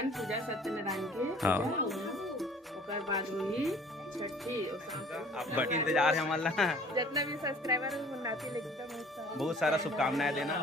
Human पूजा सत्यनारायण के हाँ। ओकर बाद वही छठी आप इंतजार है हमारा जितना भी सब्सक्राइबर है मनाती लेकिन बहुत सारा शुभकामनाएं देना।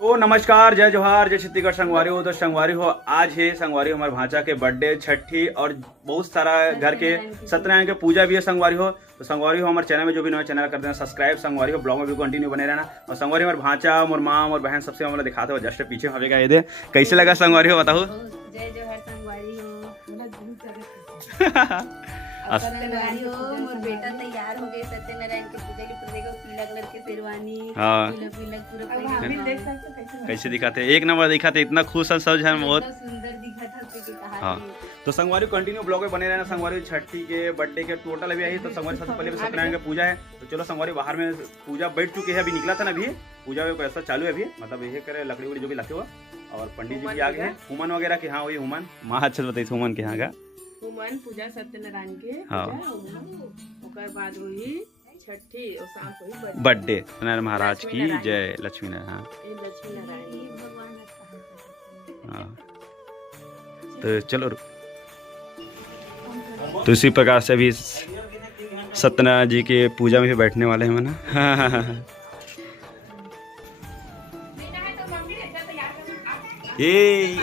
तो नमस्कार, जय जोहार, जय छत्तीसगढ़ संगवारी हो। तो संगवारी हो, आज है संगवारी हमारे भांचा के बर्थडे, छठी और बहुत सारा घर के सत्यनारायण के पूजा भी है संगवारी हो। तो संगवारी हो हमारे चैनल में जो भी नया चैनल करते हैं सब्सक्राइब संगवारी हो, ब्लॉग में भी कंटिन्यू बने रहना। और संगवारी हमारे भांचा और माम और बहन सबसे हमारा दिखाते हो जस्ट पीछे हमें का ये दे। कैसे लगा संगवारी हो बताओ? जय जोहार संगवारी हो। सत्यनारायण हो, मोर बेटा तैयार हो गए सत्यनारायण के पूजा के लिए। पीला कलर के शेरवानी, हाँ। पीला पीला पूरा हम भी देख सकते हैं कैसे दिखाते, एक नंबर दिखाते, इतना खुश है सब जन, बहुत सुंदर दिखा था के कहा। हाँ। तो संगवारी कंटिन्यू ब्लॉग में बने रहना। संगवारी छठी के बर्थडे के टोटल अभी आई। तो संगवारी सबसे पहले सत्यनारायण की पूजा है। तो चलो संगवारी बाहर में पूजा बैठ चुकी है, अभी निकला था ना, अभी पूजा ऐसा चालू है अभी, मतलब ये करे लकड़ी उड़ी जो भी लाते हो। और पंडित जी भी आगे हैं, हुमन वगैरह के। हाँ वही हुमन, माँ अच्छे से बताइए हुमन के यहाँ का हुमन पूजा सत्यनारायण के हाँ। ओकर बाद वही छठी और शाम को ही बर्थडे सत्यनारायण महाराज की जय, लक्ष्मी नारायण। हाँ। लक्ष्मी नारायण भगवान हाँ। तो चलो, तो इसी प्रकार से अभी सत्यनारायण जी के पूजा में भी बैठने वाले हैं ना। ये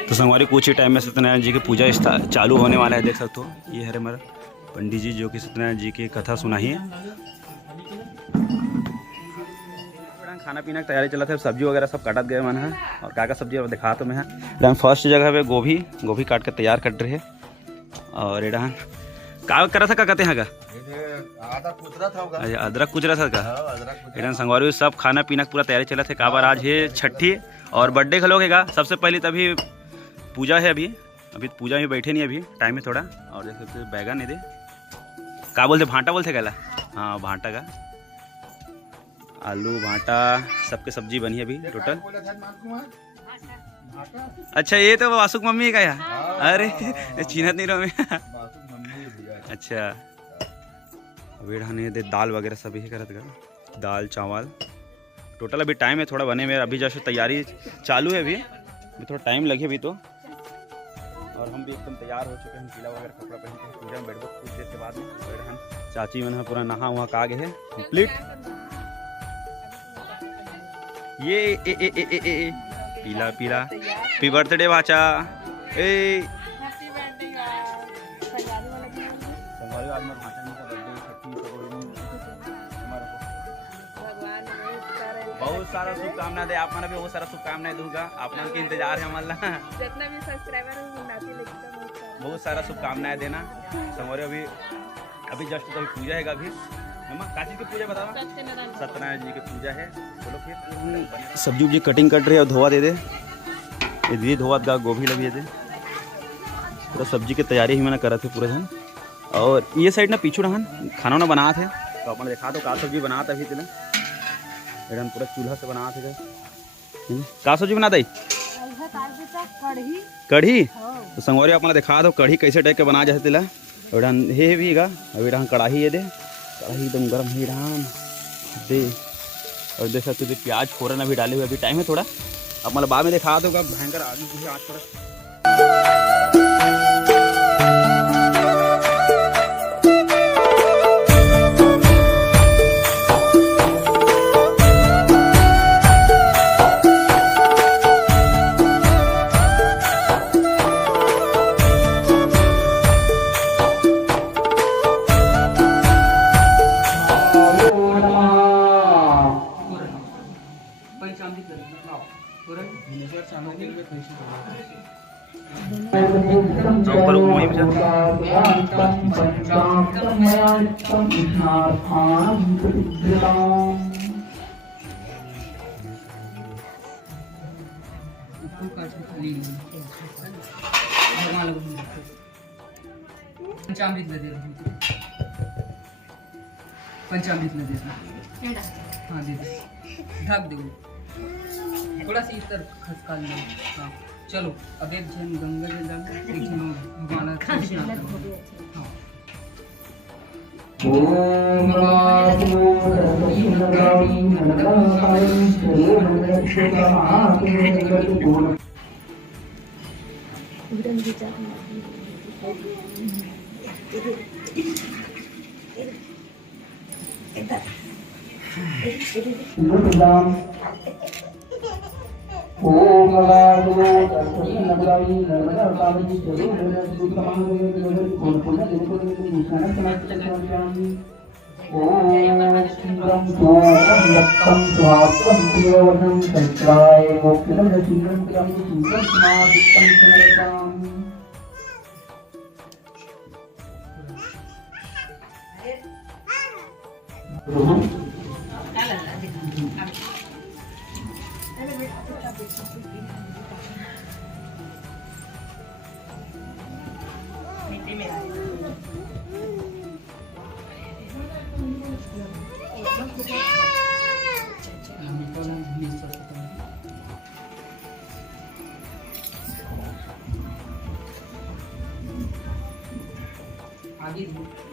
तो संगवारी कुछ ही टाइम में सत्यनारायण जी की पूजा चालू होने वाला है, देख सकते हो। ये है हमारा पंडित जी जो कि सत्यनारायण जी की कथा सुनाई है। खाना पीना की तैयारी चला था, सब्जी वगैरह सब काटत गए मन है। और क्या सब्जी दिखा तो मैं फर्स्ट जगह पे गोभी काट के तैयार कर रहे। और एडान का करा था, क्या कहते हैं का अदरक कुचरा था का एडान संगवारी सब खाना पीना पूरा तैयारी चला थे। का बार आज है छठी और बर्थडे खलोगेगा। सबसे पहले तभी पूजा है, अभी पूजा में बैठे नहीं, अभी टाइम है थोड़ा। और देख सकते बैगन दे का बोलते, भांटा बोलते कहला। हाँ भांटा का, आलू भांटा सबके सब्जी बनी है अभी टोटल। अच्छा ये तो वासुक मम्मी का यार, अरे चिन्हत नहीं रहो मैं। अच्छा अभी दे दाल वगैरह सभी करत गा, दाल चावल टोटल। अभी टाइम है थोड़ा बने में, अभी जैसे तैयारी चालू है, अभी थोड़ा टाइम लगे अभी तो। और हम भी एकदम तैयार हो चुके हैं, पीला वगैरह कपड़ा पहन के पूजा में बैठ कुछ देर के बाद में। हम चाची मैंने पूरा नहा वहाँ का आगे है कंप्लीट। ये ए ए ए ए ए पीला पीला हैप्पी बर्थडे बाचा। ए संगवारी आज मेरे भांचा का बर्थडे, बहुत सारा शुभकामना दे। आप भी बहुत सारा शुभकामनाएं दूंगा, आप मन के इंतजार है हमारा। जितना भी सब्सक्राइबर है मनाती लेकिन बहुत सारा शुभकामनाएं देना। संगवारी अभी जस्ट तो पूजा है अभी। मम्मा का चीज की पूजा बताओ? सत्यनारायण जी की पूजा है। चलो फिर सब्जी उब्जी कटिंग कर रहे हैं और धोवा दे दे, ये दीदी धोवा गा, गोभी लगी दे, पूरा सब्जी की तैयारी ही मैंने करा थे पूरा जन। और ये साइड ना पीछू रहन खाना वाना बना थे, तो अपन देखा तो का सब्जी बना था अभी तेना एकदम पूरा चूल्हा से बना थे। का सब्जी बना दी? कढ़ी। तो संगवारी अपना दिखा दो कढ़ी कैसे टाइप के बना जाते तेला। हे भी गा अभी रहा कढ़ाई ये दे, कढ़ाई एकदम गर्म ही रान दे। और देख सकते हो प्याज फोरन अभी डाले हुए, अभी टाइम है थोड़ा। अब मतलब बाद में दिखा दो भयंकर आदमी आज थोड़ा। पंचामृत दे पंचामृत में देना। हाँ दे दो, ढक दो थोड़ा सी इस तरफ खसका लेना। हाँ चलो अब एक जन गंगा जल डाल, एक जन भगवान कृष्ण हाँ। ओम रामो सरस्वती नमः नमः ओम रामो सरस्वती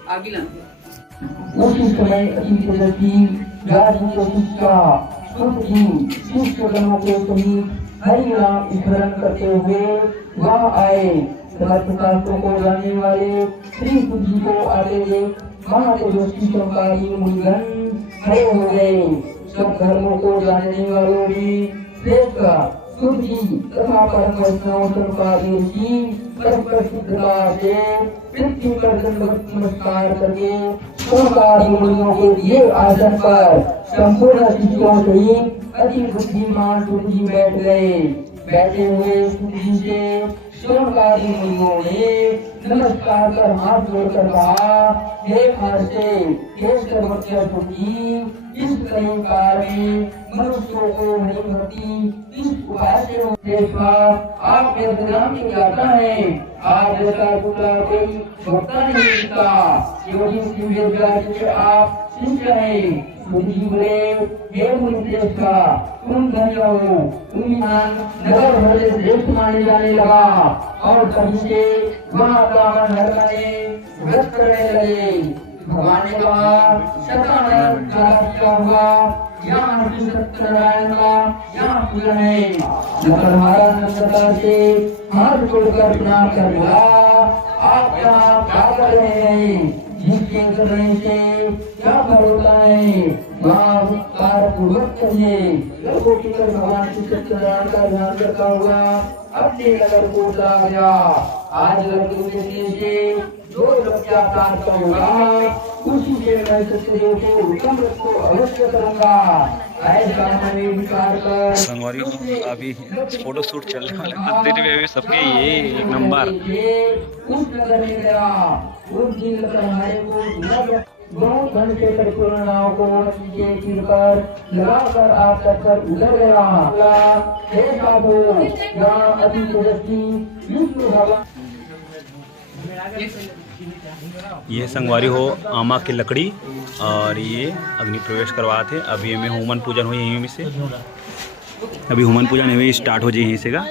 आगे उसी समय हरि नाम स्मरण करते हुए वहाँ आए। समस्त शास्त्रों को जानने वाले श्री सुख जी को आते देख महातेजस्वी चमकारी मुनिगण खड़े हो गए। सब धर्मों को जानने वालों में श्रेष्ठ सुख जी तथा परम वैष्णव चमकारी ऋषि परस्पर शुद्धता से पृथ्वी पर दंडवत नमस्कार करके चमकारी मुनियों के दिए आसन पर संपूर्ण शिष्यों सहित अति बुद्धिमान सुख जी बैठ गए। बैठे हुए सुख जी से चमकारी मुनियों ने नमस्कार कर हाथ जोड़कर कहा, हे महर्षि हे सर्वज्ञ सुख जी, इस कलियुग काल में मनुष्यों को हरि भक्ति इस उपाय से आप मेरे गुलाम की यात्रा है। आप जैसा दूसरा कोई भक्ता नहीं मिलता, आप शिष्य हैं। मुझे बोले हे मुनिश्रेष्ठ तुम धन्य हो। नगर भर से श्रेष्ठ माने जाने लगा और तभी से वहाँ ब्राह्मण धर्म में व्रत करने लगे। भगवान ने कहा सत्यानारायण का हुआ यहाँ सत्यनारायण का यहाँ पूजन है। नरहरा नम्रता से हाथ जोड़कर प्रणाम कर बोला, आप यहाँ क्या कर रहे हैं? जिसके करने से क्या फल होता है वहाँ उपकार पूर्वक करिए। लोगों की भगवान श्री सत्यनारायण का ध्यान करता हुआ अपने नगर को चला गया। आज लड़के से जो लक्ष्य प्राप्त होगा उसी से मैं सत्यदेव के उत्तम व्रत को अवश्य करूंगा। ऐसा मैंने विचार कर संगवारी अभी फोटो शूट चल रहा है मंदिर में भी सबके ये एक नंबर उस नगर में गया। उस दिन हमारे को बहुत धन से परिपूर्ण नाव को नीचे सिर पर लगाकर आप तक पर उतर गया। यहाँ अति तेजस्वी विष्णु भगवान ये संगवारी हो आमा की लकड़ी और ये अग्नि प्रवेश करवा थे। अभी हमें होमन पूजन हुई यहीं से, अभी होमन पूजन हुई स्टार्ट हो जाए यहीं से का।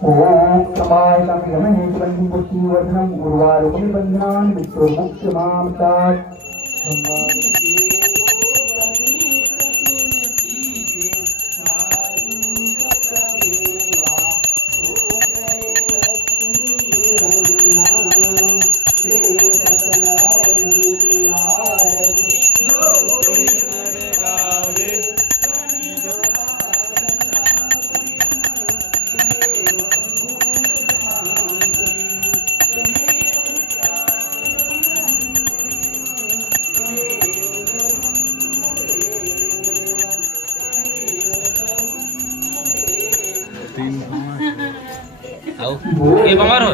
ओम समाय नमः बंधु बुद्धि वर्धनम गुरुवारुकम बंधनान विष्णु मुक्त माम तात ये बमर हो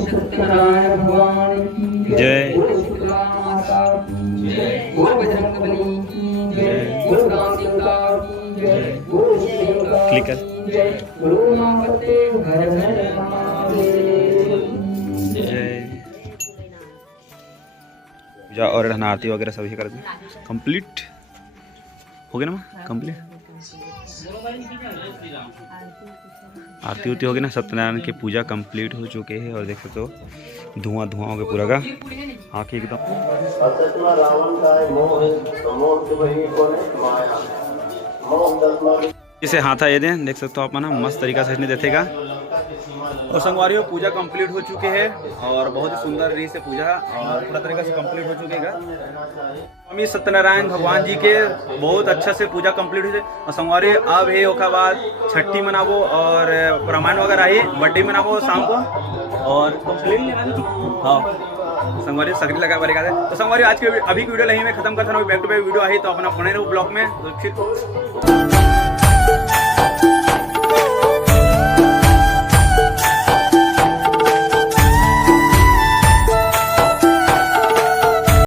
सत्यनारायण भगवान की जय। शीतला माता की जय, बजरंगबली की जय, राम देवता की जय, क्लिक कर। जय, गुरु नामते हर हर महादेव। जय। पूजा और आरती वगैरह सभी कर दें कंप्लीट हो गया ना कंप्लीट। आरती उरती हो गई ना, सत्यनारायण की पूजा कंप्लीट हो चुके हैं और देख सकते हो धुआं धुआं हो गया पूरा का आँखें एकदम। इसे हाथा ये दें, देख सकते हो आप ना मस्त तरीका से नहीं देखेगा। और संगवारियों पूजा कंप्लीट हो चुके हैं और बहुत ही सुंदर रीति से पूजा और पूरा तरीका से कंप्लीट हो चुकेगा। स्वामी सत्यनारायण भगवान जी के बहुत अच्छा से पूजा कंप्लीट हुई और संगवारी अब है ओखा बाद छठी मनाबो और रामायण वगैरह आई बर्थडे मनाबो शाम को और हाँ संगवारी सकरी लगा बरेगा। तो संगवारी आज के अभी की वीडियो नहीं मैं खत्म करता हूँ, बैक टू बैक वीडियो आई तो अपना फोन ब्लॉग में तो फिर